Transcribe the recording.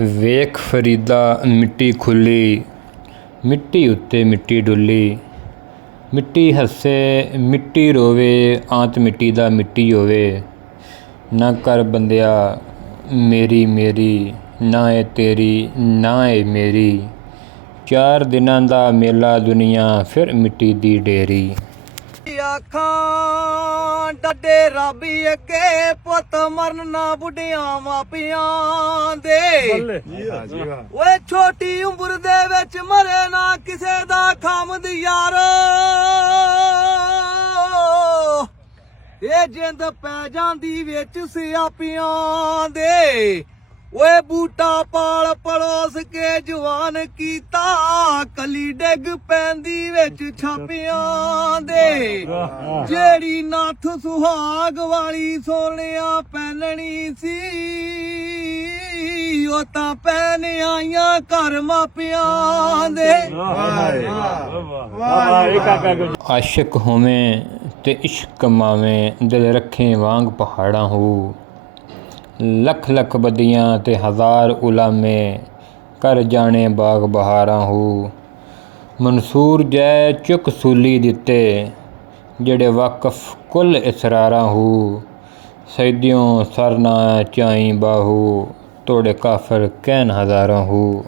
ਵੇਖ ਫਰੀਦਾ ਮਿੱਟੀ ਖੁੱਲੀ, ਮਿੱਟੀ ਉੱਤੇ ਮਿੱਟੀ ਡੁੱਲੀ। ਮਿੱਟੀ ਹੱਸੇ ਮਿੱਟੀ ਰੋਵੇ, ਆਂਤ ਮਿੱਟੀ ਦਾ ਮਿੱਟੀ ਹੋਵੇ। ਨਾ ਕਰ ਬੰਦਿਆ ਮੇਰੀ ਮੇਰੀ, ਨਾ ਏ ਤੇਰੀ ਨਾ ਏ ਮੇਰੀ। 4 ਦਿਨਾਂ ਦਾ ਮੇਲਾ ਦੁਨੀਆ, ਫਿਰ ਮਿੱਟੀ ਦੀ ਢੇਰੀ। ਆਖਾਂ ਡੱਡੇ ਰੱਬ ਅੱਗੇ, ਪੁੱਤ ਮਰਨ ਨਾ ਬੁੱਢਿਆਂ ਮਾਪਿਆਂ ਦੇ। ਓਏ ਛੋਟੀ ਉਮਰ ਦੇ ਵਿੱਚ ਮਰੇ ਨਾ ਕਿਸੇ ਦਾ ਖਾਮਦ ਯਾਰੋ। ਇਹ ਜਿੰਦ ਪੈ ਜਾਂਦੀ ਵਿੱਚ ਸਿਆਪਿਆਂ ਦੇ। ਓਏ ਬੂਟਾ ਪਾਲ ਪਲੋਸ ਕੇ ਜਵਾਨ ਕੀਤਾ, ਕਲੀ ਡਿੱਗ ਪੈਂਦੀ ਵਿੱਚ ਛਾਪਿਆਂ ਦੇ। ਜਿਹੜੀ ਨੱਥ ਸੁਹਾਗ ਵਾਲੀ ਸੋਹਣਿਆ ਪਹਿਨਣੀ ਸੀ, ਉਹ ਤਾਂ ਪਹਿਨ ਆਈਆਂ ਘਰ ਮਾਪਿਆਂ ਦੇ। ਆਸ਼ਿਕ ਹੋਵੇਂ ਤੇ ਇਸ਼ਕ ਕਮਾਵੇਂ, ਦਿਲ ਰੱਖੇ ਵਾਂਗ ਪਹਾੜਾਂ ਹੋ। ਲੱਖ ਲੱਖ ਬਦੀਆਂ ਤੇ ਹਜ਼ਾਰ ਉਲਾਮੇ, ਕਰ ਜਾਣੇ ਬਾਗ ਬਹਾਰਾਂ ਹੋ। ਮਨਸੂਰ ਜੈ ਚੁੱਕ ਸੂਲੀ ਦਿੱਤੇ, ਜਿਹੜੇ ਵਾਕਫ ਕੁੱਲ ਇਸਰਾਰਾਂ ਹੋ। ਸੈਦਿਓਂ ਸਰ ਨਾ ਚਾਈ ਬਾਹੂ, ਤੋੜੇ ਕਾਫਰ ਕਹਿਣ ਹਜ਼ਾਰਾਂ ਹੋ।